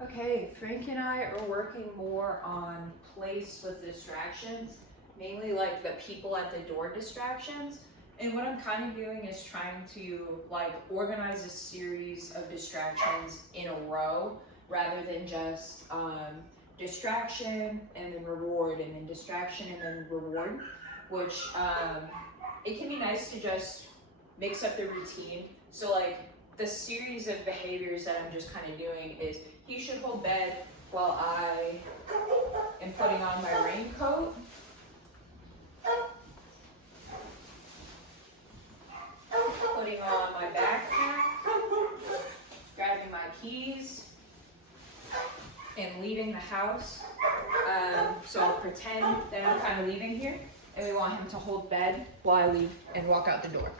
Okay, Frank and I are working more on place with distractions, mainly like the people at the door distractions. And what I'm kind of doing is trying to like organize a series of distractions in a row rather than just distraction and then reward and then distraction and then reward, which it can be nice to just mix up the routine. So like the series of behaviors that I'm just kind of doing is he should hold bed while I am putting on my raincoat. Putting on my backpack, grabbing my keys, and leaving the house. So I'll pretend that I'm kind of leaving here, and we want him to hold bed while I leave and walk out the door.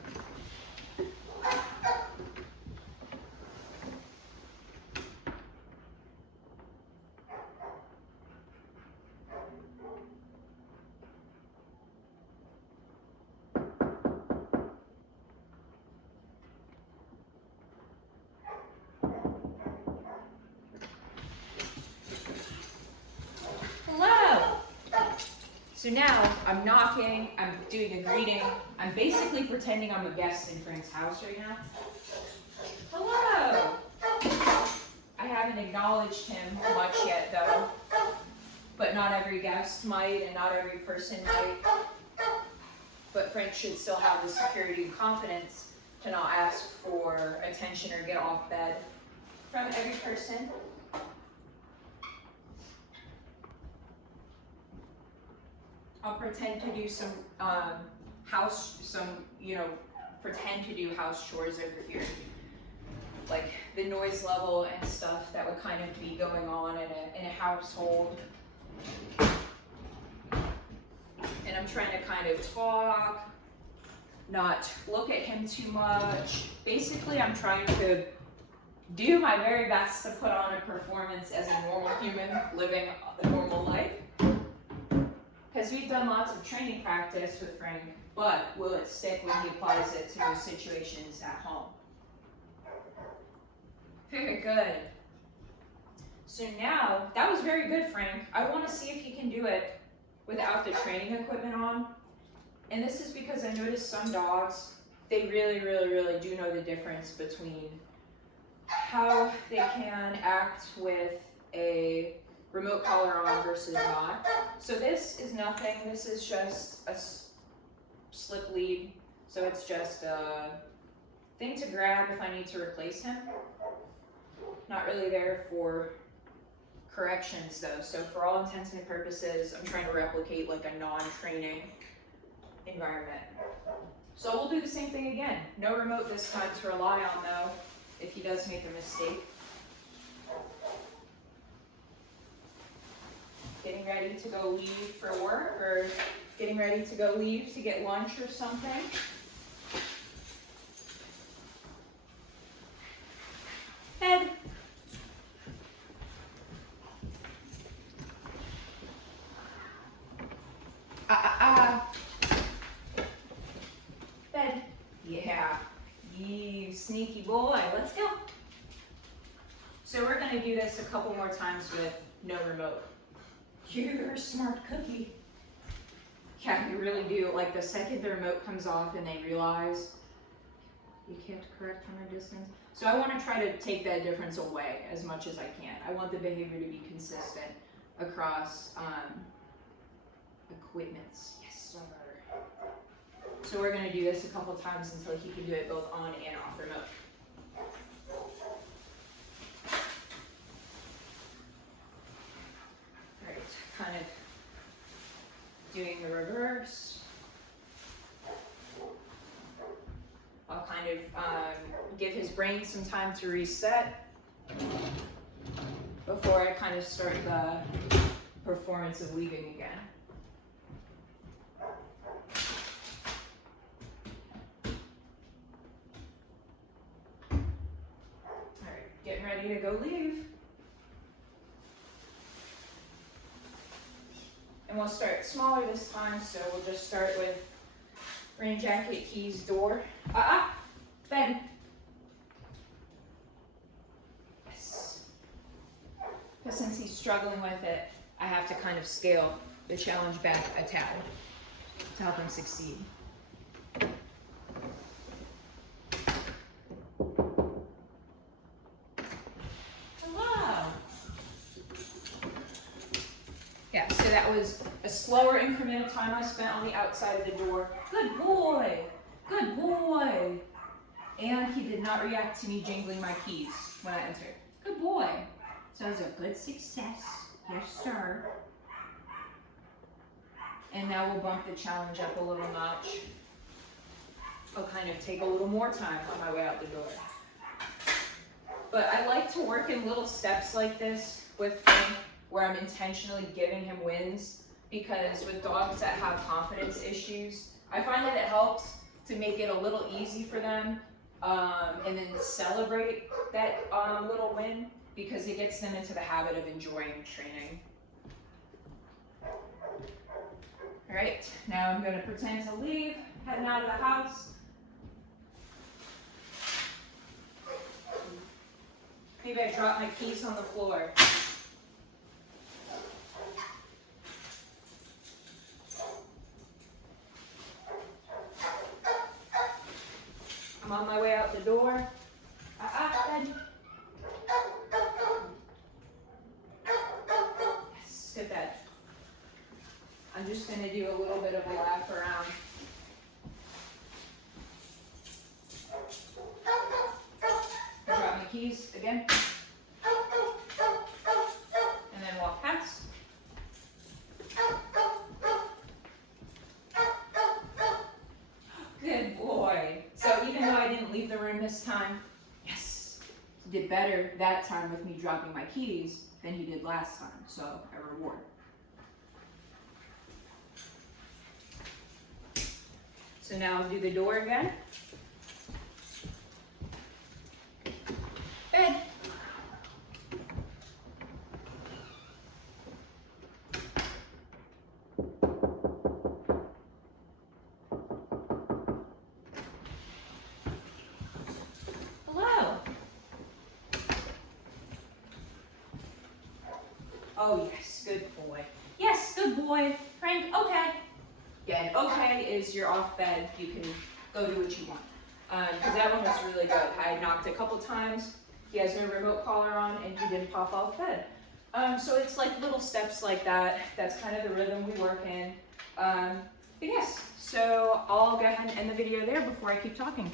So now I'm knocking, I'm doing a greeting. I'm basically pretending I'm a guest in Frank's house right now. Hello! I haven't acknowledged him much yet though, but not every guest might and not every person might. But Frank should still have the security and confidence to not ask for attention or get off bed from every person. I'll pretend to do some pretend to do house chores over here. Like the noise level and stuff that would kind of be going on in a household. And I'm trying to kind of talk, not look at him too much. Basically, I'm trying to do my very best to put on a performance as a normal human living a normal life. Because we've done lots of training practice with Frank, but will it stick when he applies it to those situations at home? Very good. So now, that was very good, Frank. I want to see if he can do it without the training equipment on. And this is because I noticed some dogs, they really do know the difference between how they can act with a remote collar on versus not. So this is nothing. This is just a slip lead. So it's just a thing to grab if I need to replace him. Not really there for corrections though. So for all intents and purposes, I'm trying to replicate like a non-training environment. So we'll do the same thing again. No remote this time to rely on though, if he does make a mistake. Getting ready to go leave for work or getting ready to go leave to get lunch or something. Head. Bed. Yeah. You sneaky boy. Let's go. So we're going to do this a couple more times with no remote. You're a smart cookie. Yeah, you really do. Like the second the remote comes off and they realize you can't correct from a distance. So I want to try to take that difference away as much as I can. I want the behavior to be consistent across equipments. Yes, sir. So we're going to do this a couple times until he can do it both on and off remote. Kind of doing the reverse. I'll kind of give his brain some time to reset before I kind of start the performance of leaving again. All right, getting ready to go leave. And we'll start smaller this time, so we'll just start with rain jacket, keys, door. Bed. Yes. since he's struggling with it, I have to kind of scale the challenge back a tad to help him succeed. Hello. Yeah, so that was a slower increment of time I spent on the outside of the door. Good boy, good boy. And he did not react to me jingling my keys when I entered. Good boy. So it was a good success. Yes, sir. And now we'll bump the challenge up a little notch. I'll kind of take a little more time on my way out the door. But I like to work in little steps like this with him, where I'm intentionally giving him wins, because with dogs that have confidence issues, I find that it helps to make it a little easy for them, and then celebrate that little win, because it gets them into the habit of enjoying training. All right, now I'm gonna pretend to leave, heading out of the house. Maybe I dropped my keys on the floor. I'm on my way out the door. Bed. Yes, good bed. I'm just gonna do a little bit of a lap around. Drop my keys again. And then walk past. Good boy. So even though I didn't leave the room this time, yes, he did better that time with me dropping my keys than he did last time. So a reward. So now I'll do the door again. Bed. Hello. Oh yes, good boy. Yes, good boy. Frank, okay. Yeah, and okay is you're off bed, you can go do what you want. Because that one was really good. I knocked a couple times, he has no remote collar on, and he didn't pop off bed. So it's like little steps like that. That's kind of the rhythm we work in. But yes, so I'll go ahead and end the video there before I keep talking.